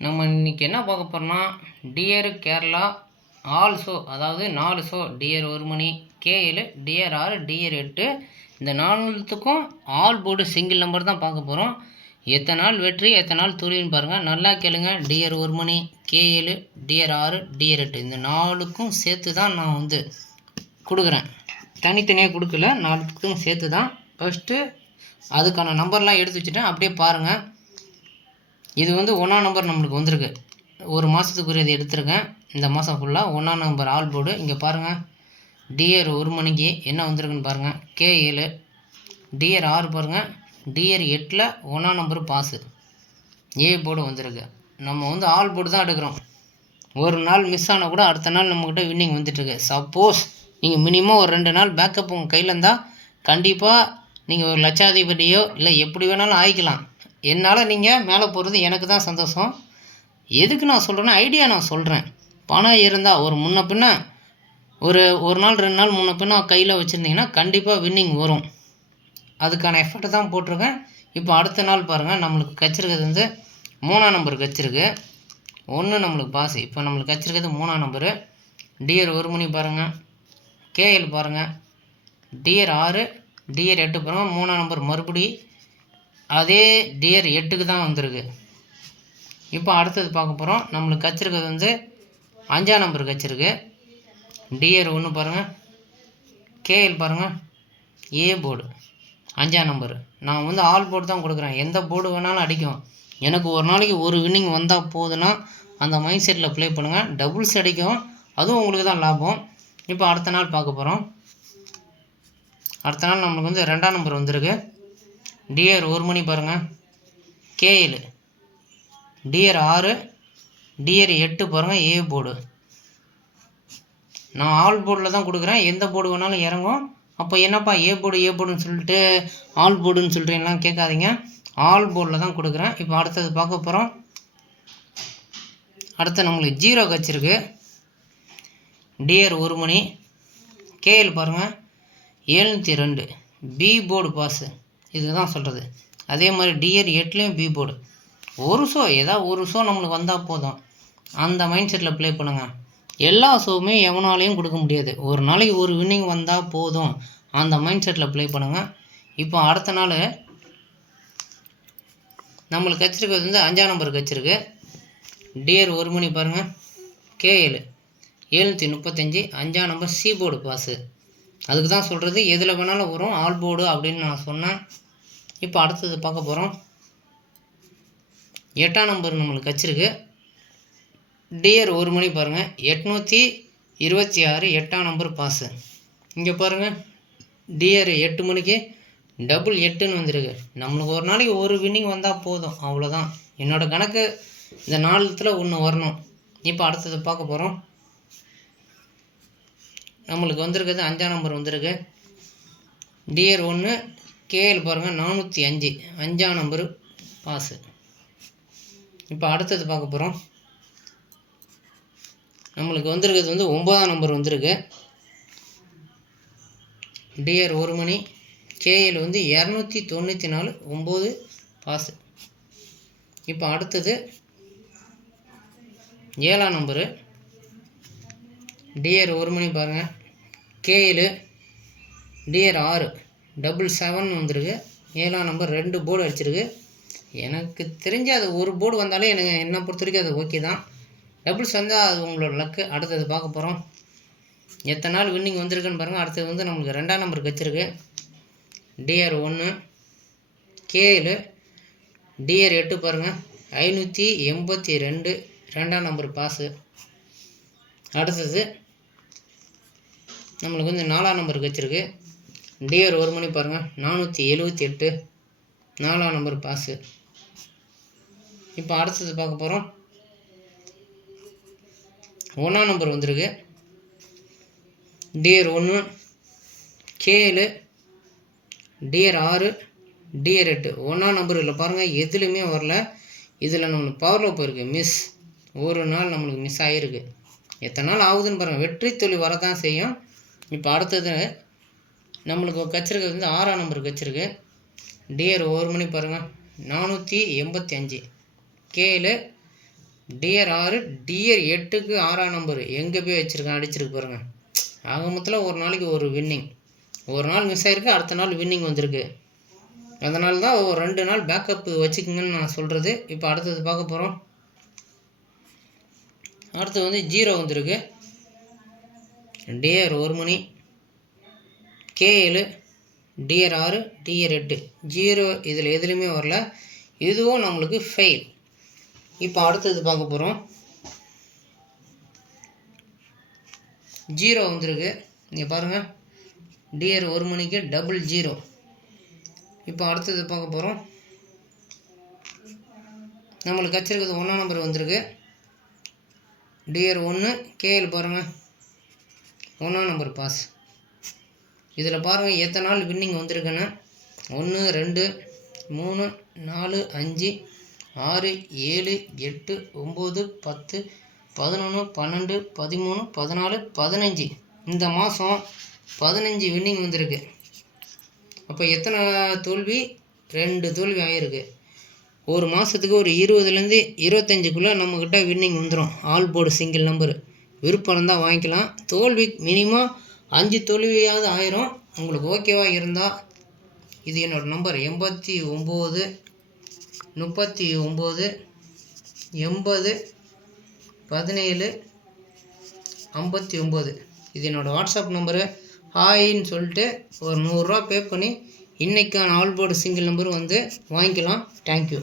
நம்ம இன்றைக்கி என்ன பார்க்க போகிறோம்னா டியர் கேரளா ஆல் ஷோ, அதாவது 4 ஷோ, டியர் 1 மணி, K7, டியர் 6, டியர் 8, இந்த 4த்துக்கும் ஆல் போர்டு சிங்கிள் நம்பர் தான் பார்க்க போகிறோம். எத்தனை நாள் வெற்றி எத்தனை நாள் தோல்வின்னு பாருங்கள். நல்லா கேளுங்க. டியர் 1 மணி, K7, டியர் 6, டியர் 8 இந்த 4க்கும் சேர்த்து தான் நான் வந்து கொடுக்குறேன். தனித்தனியாக கொடுக்கல, 4த்துக்கும் சேர்த்து தான். ஃபஸ்ட்டு அதுக்கான நம்பர்லாம் எடுத்து வச்சுட்டேன், அப்படியே பாருங்கள். இது வந்து 1ஆம் நம்பர் நம்மளுக்கு வந்திருக்கு. ஒரு மாதத்துக்குரியது எடுத்துருக்கேன். இந்த மாதம் ஃபுல்லாக 1ஆம் நம்பர் ஆல் போர்டு. இங்கே பாருங்கள், டியர் 1 மணிக்கு என்ன வந்திருக்குன்னு பாருங்கள். K7, டியர் 6 பாருங்கள், டியர் 8ல் 1ஆம் நம்பர் பாஸு ஏ போர்டு வந்திருக்கு. நம்ம வந்து ஆல் போர்டு தான் எடுக்கிறோம். ஒரு நாள் மிஸ் ஆனால் கூட அடுத்த நாள் நம்மக்கிட்ட வின்னிங் வந்துட்டுருக்கு. சப்போஸ் நீங்கள் மினிமம் ஒரு 2 நாள் பேக்கப் உங்கள் கையில் இருந்தால் கண்டிப்பாக நீங்கள் ஒரு லட்சாதிபதியோ இல்லை எப்படி வேணாலும் ஆகிக்கலாம். என்னால் நீங்கள் மேலே போகிறது எனக்கு தான் சந்தோஷம். எதுக்கு நான் சொல்கிறேன்னா, ஐடியா நான் சொல்கிறேன். பணம் இருந்தால் ஒரு முன்ன பின்ன ஒரு நாள் 2 நாள் முன்ன பின்ன கையில் வச்சுருந்தீங்கன்னா கண்டிப்பாக வின்னிங் வரும். அதுக்கான எஃபர்ட் தான் போட்டிருக்கேன். இப்போ அடுத்த நாள் பாருங்கள், நம்மளுக்கு கச்சிருக்கிறது வந்து 3ஆம் நம்பர் கச்சிருக்கு. 1 நம்மளுக்கு பாஸ். இப்போ நம்மளுக்கு கச்சிருக்கிறது 3ஆம் நம்பரு. டியர் 1 மணி பாருங்கள், K7 பாருங்கள், டியர் 6, டியர் 8 பாருங்கள், 3ஆம் நம்பர் மறுபடி அதே டியர் 8க்கு தான் வந்திருக்கு. இப்போ அடுத்தது பார்க்க போகிறோம். நம்மளுக்கு கச்சிருக்கிறது வந்து 5ஆம் நம்பர் கச்சிருக்கு. டியர் 1 பாருங்கள், K7 பாருங்கள், ஏ போர்டு 5ஆம் நம்பர். நான் வந்து ஆல் போர்டு தான் கொடுக்குறேன். எந்த போர்டு வேணாலும் அடிக்கும். எனக்கு ஒரு நாளைக்கு ஒரு வின்னிங் வந்தால் போதுன்னா அந்த மைண்ட் செட்டில் ப்ளே பண்ணுங்கள். டபுள்ஸ் அடிக்கும், அதுவும் உங்களுக்கு தான் லாபம். இப்போ அடுத்த நாள் பார்க்க போகிறோம். அடுத்த நாள் நம்மளுக்கு வந்து 2ஆம் நம்பர் வந்திருக்கு. டியர் 1 மணி பாருங்கள், K7, டியர் 6, டியர் 8 பாருங்கள், ஏ போர்டு. நான் ஆல் போர்டில் தான் கொடுக்குறேன். எந்த போர்டு வேணாலும் இறங்கும். அப்போ என்னப்பா ஏ போர்டுன்னு சொல்லிட்டு ஆல் போர்டுன்னு சொல்கிறீங்களாம் கேட்காதீங்க. ஆல் போர்டில் தான் கொடுக்குறேன். இப்போ அடுத்தது பார்க்க போகிறோம். அடுத்து நம்மளுக்கு 0 கச்சிருக்கு. டியர் 1 மணி, K7 பாருங்கள், 702 பி போர்டு பாஸு. இதுதான் சொல்கிறது. அதே மாதிரி டியர் 8லேயும் பி போர்டு. ஒரு ஷோ, ஏதாவது ஒரு ஷோ நம்மளுக்கு வந்தால் போதும். அந்த மைண்ட் செட்டில் ப்ளே பண்ணுங்கள். எல்லா ஷோவுமே எவனாலையும் கொடுக்க முடியாது. ஒரு நாளைக்கு ஒரு வின்னிங் வந்தால் போதும். அந்த மைண்ட் செட்டில் ப்ளே பண்ணுங்கள். இப்போ அடுத்த நாள் நம்மளுக்கு கச்சிருக்கிறது வந்து 5ஆம் நம்பர் கச்சிருக்கு. டியர் 1 மணி பாருங்கள், K7, 735 5ஆம் நம்பர் சி போர்டு பாஸு. அதுக்கு தான் சொல்கிறது, எதில் வேணாலும் வரும் ஆல் போர்டு அப்படின்னு நான் சொன்னேன். இப்போ அடுத்தது பார்க்க போகிறோம். 8ஆம் நம்பர் நம்மளுக்கு கச்சிருக்கு. டியர் 1 மணி பாருங்கள், 826 8ஆம் நம்பர் பாஸு. இங்கே பாருங்கள், டியர் 8 மணிக்கு டபுள் 8ன்னு வந்துருக்கு. நம்மளுக்கு ஒரு நாளைக்கு ஒரு வின்னிங் வந்தால் போதும், அவ்வளோதான். என்னோடய கணக்கு இந்த 4த்தில் 1 வரணும். இப்போ அடுத்தது பார்க்க போகிறோம். நம்மளுக்கு வந்திருக்கிறது 5ஆம் நம்பர் வந்திருக்கு. டியர் 1, K7 பாருங்கள், 405 5ஆம் நம்பரு பாஸு. இப்போ அடுத்தது பார்க்க போகிறோம். நம்மளுக்கு வந்திருக்கிறது வந்து 9ஆம் நம்பர் வந்திருக்கு. டியர் 1 மணி, K7 வந்து 294 9 பாஸு. இப்போ அடுத்தது 7ஆம் நம்பரு. டியர் 1 மணி பாருங்கள், K7, டியர் 6 777 வந்திருக்கு. 7ஆம் நம்பர் 2 போர்டு அடிச்சிருக்கு. எனக்கு தெரிஞ்சு அது ஒரு போர்டு வந்தாலே என்னை பொறுத்த வரைக்கும் அது ஓகே தான். டபுள்ஸ் வந்தால் அது உங்களோட லக்கு. அடுத்தது பார்க்க போகிறோம். எத்தனை நாள் வின்னிங் வந்திருக்குன்னு பாருங்கள். அடுத்தது வந்து நம்மளுக்கு 2ஆம் நம்பர் வச்சிருக்கு. டியர் 1, K7, டியர் 8 பாருங்கள், 582 2ஆம் நம்பர் பாஸு. அடுத்தது நம்மளுக்கு வந்து 4ஆம் நம்பர் வச்சிருக்கு. டியர் 1 மணி பாருங்கள், 478 4ஆம் நம்பர் பாஸு. இப்போ அடுத்தது பார்க்க போகிறோம். 1ஆம் நம்பர் வந்திருக்கு. டியர் 1, K7, டியர் 6, டியர் 8 1ஆம் நம்பர் இல்லை பாருங்கள், எதுலையுமே வரல. இதில் நம்மளுக்கு பவரில் போயிருக்கு, மிஸ். ஒரு நாள் நம்மளுக்கு மிஸ் ஆகிருக்கு. எத்தனை நாள் ஆகுதுன்னு பாருங்கள். வெற்றி தோல்வி வரதான் செய்யும். இப்போ அடுத்தது நம்மளுக்கு கச்சிருக்கிறது வந்து 6ஆம் நம்பர் கச்சிருக்கு. டியர் 1 மணி பாருங்கள், 485 K7, டிஆர் 6 டிஆர் 8க்கு 6ஆம் நம்பர் எங்கே போய் வச்சுருக்கேன், அடிச்சிருக்கு பாருங்கள். ஆக மொத்தத்தில் ஒரு நாளைக்கு ஒரு வின்னிங், ஒரு நாள் மிஸ் ஆகிருக்கு, அடுத்த நாள் வின்னிங் வந்திருக்கு. அதனால தான் ஒரு 2 நாள் பேக்கப் வச்சுக்கோங்கன்னு நான் சொல்கிறது. இப்போ அடுத்தது பார்க்க போகிறோம். அடுத்து வந்து 0 வந்திருக்கு, டிஆர் 1 மணி, K7, டிஆர் 6, டிஆர் 8, 0 இதில் எதுலேயுமே வரல. இதுவும் நம்மளுக்கு ஃபெயில். இப்போ அடுத்தது பார்க்க போகிறோம். 0 வந்திருக்கு, நீங்கள் பாருங்கள், டிஆர் 1 மணிக்கு 00. இப்போ அடுத்தது பார்க்க போகிறோம். நம்மளுக்கு வச்சிருக்கிறது 1ஆம் நம்பர் வந்திருக்கு, டிஆர் 1, K7 பாருங்கள், 1ஆம் நம்பர் பாஸ். இதில் பாருங்கள் எத்தனை நாள் வின்னிங் வந்திருக்குன்னு. 1 2 3 4 5 6 7 8 9 10 11 12 13 14 15. இந்த மாதம் 15 வின்னிங் வந்திருக்கு. அப்போ எத்தனை தோல்வி? 2 தோல்வி ஆகிருக்கு. ஒரு மாதத்துக்கு ஒரு 20லேருந்து 25க்குள்ளே நம்மக்கிட்ட வின்னிங் வந்துடும். ஆல் போர்டு சிங்கிள் நம்பர் விருப்பம் இருந்தால் வாங்கிக்கலாம். தோல்வி மினிமம் 5 தோல்வியாவது ஆயிரும். உங்களுக்கு ஓகேவாக இருந்தால் இது என்னோடய நம்பர் 89 39 80 17 59. இது என்னோடய வாட்ஸ்அப் நம்பரு. ஹாயின்னு சொல்லிட்டு ஒரு 100 ரூபா பே பண்ணி இன்றைக்கான ஆல் போர்டு சிங்கிள் நம்பர் வந்து வாங்கிக்கலாம். தேங்க்யூ.